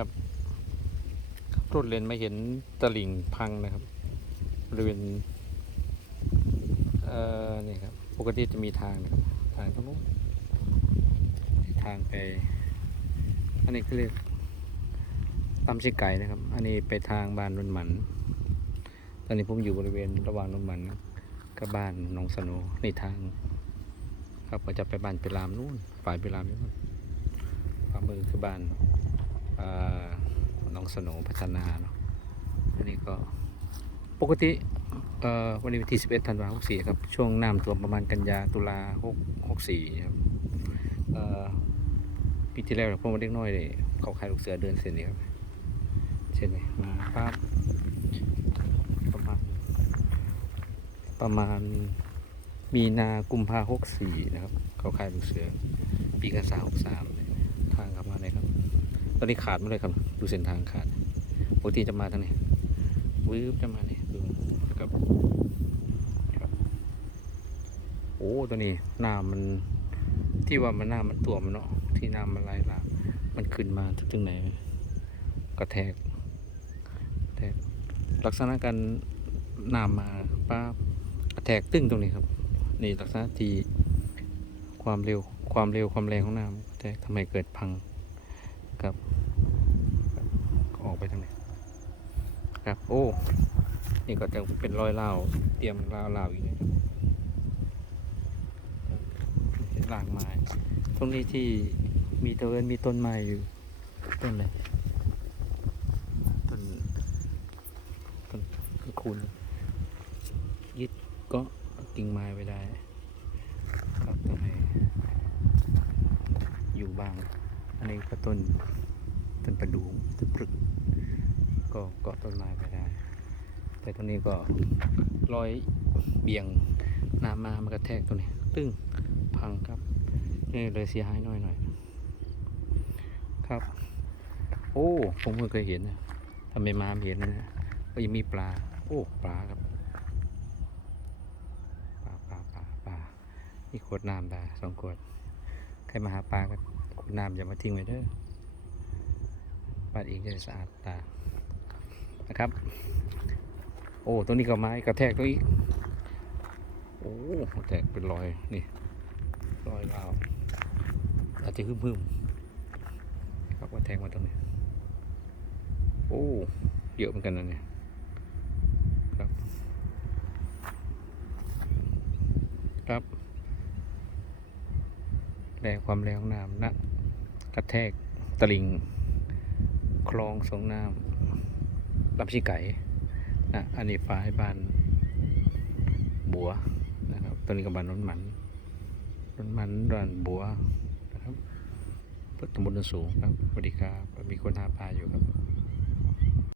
ครับรถเลนมาเห็นตลิ่งพังนะครับบริเวณเอ่อนี่ครับปกติจะมีทางนะครับทางตรงนู้นทางไป อันนี้คือเรียกตำชิไก่นะครับ อันนี้ไปทางบ้านนนหมัน ตอนนี้ผมอยู่บริเวณระหว่างนนหมันกับบ้านหนองสโนในทาง ครับก็จะไปบ้านไปรามนู่นฝ่ายไปรามนู่นขวามือคือบ้าน น้องสนพัฒนาเนาะอันนี้ก็ปกติวันนี้วันที่ 11 ธันวาคม 64 ครับ ช่วงน้ำท่วมประมาณกันยาตุลา64 ครับปีที่แล้วผมมาเด็กน้อยเลยเขาขายลูกเสือเดินเส้นนี้ครับเส้นนี้มาครับประมาณประมาณมีนากุมภาหกสี่นะครับ เขาขายลูกเสือ ปีกันสาหกสามทางเข้ามาเลยครับ ตอนนี้ขาดหมาเลยครับ ดูเส้นทางขาดปกติจะมาทางนี้วืบจะมาเนี่ยดูครับครับ โอ้ตัวนี้น้ำมันที่ว่ามันน้ำมันตัวมันเนาะที่น้ำมันไหลหลากมันขึ้นมาถึงไหนกระแทกแทกลักษณะการน้ำมาป้ากระแทกตึ้งตรงนี้ครับ นี่ลักษณะที่ความเร็วความเร็วความแรงของน้ำแต่ทำไมเกิดพัง ครับครับก็ออกไปทางไหนครับ โอ้ นี่ก็จะเป็นรอยเล่าวเตรียมราวลาวอีกนะครับเป็นรากไม้ตรงนี้ที่มีตะเวนมีต้นไม้อยู่ต้นอะไรต้นต้นต้นคูณยึดก็กิ่งไม้ไว้ได้ก็ทำให้อยู่บ้าง อันนี้ก็ต้นต้นประดู่ต้นปรึก ก็เกาะต้นไม้ไปได้ แต่ตรงนี้ก็รอยเบี่ยงน้ำมามันกระแทกตรงนี้ ตึ้งพังครับนี่เลยเสียหายหน่อยหน่อยครับ โอ้ผมเพิ่งเคยเห็นนะทำไมมาเห็นนะก็ยังมีปลา โอ้ปลาครับปลาปลาปลาปลานี่ขวดน้ำได้สองขวดใครมาหาปลาก็ ขวดน้ำอย่ามาทิ้งไว้เด้อบ้านเองจะสะอาดตานะครับ โอ้ตัวนี้ก็ไม้กระแทกตัวอีกโอ้แทกเป็นรอยนี่รอยราวอาจจะหึ่มๆครับกระแทกมาตรงนี้โอ้เยอะเหมือนกันนะเนี่ยครับครับ แรงความแรงของน้ำนะกระแทกตลิ่งคลองสงน้ำลำชีไก่นะอันนี้ฟ้าให้บานบัวนะครับตัวนี้ก็บ้านนนหมันนนหมันด่านบัวนะครับตำบลโนนสูงครับสวัสดีครับมีคนหาปลาอยู่ครับ